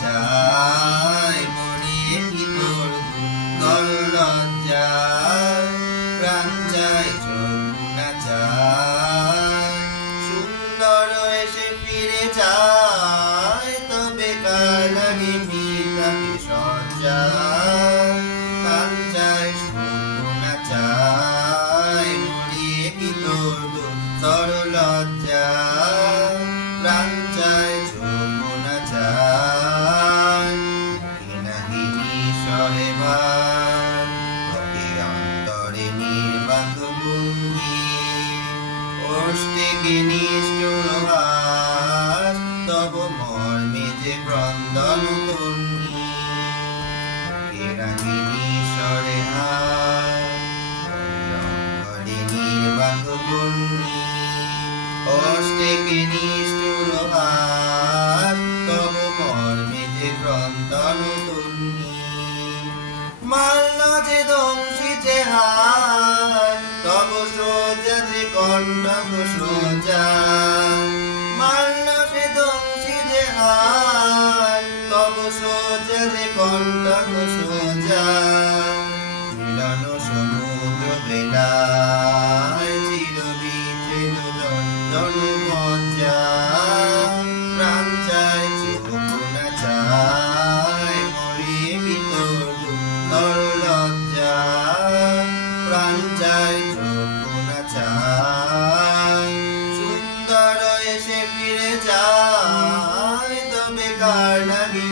চায় মরিয়ে কি তোর তর লজ্জা প্রাণ চায় যমুনা চায় সুন্দর এসে ফিরে যায় তবে কার লাগে মিতাকে সজ্জা প্রাণ চায় যমুনা চায় মরিয়ে কি তোর তর লজ্জা প্রাণ চায় যমুনা চায় নাহিনী সরে ভার তোকে অন্তরে নির্বাক ভঙ্গি ওষ্ঠে নিষ্ঠুর হাস তব মর্মে যে ক্রন্দন তন্নি নাহিনী সরে হার অন্তরে নির্বাক ভঙ্গি ওষ্ঠে নিষ্ঠুর হাস তব মর্মে যে ক্রন্দন তন্নি মাল্য যে দংশিতে হায় তব সোজা যে কণ্ঠক সোজা মাল্য সে দংশিতে হায় তব সোজা যে কণ্ঠক সোজা মিলন সমুদ্র বেলায় চির বিচ্ছেদ জনমজ্জা প্রাণ চায় যমুনা চায় মরিয়ে কি তোর তর লজ্জা প্রাণ চায় যমুনা চায় সুন্দর এসে ফিরে যায় তবে কার লাগে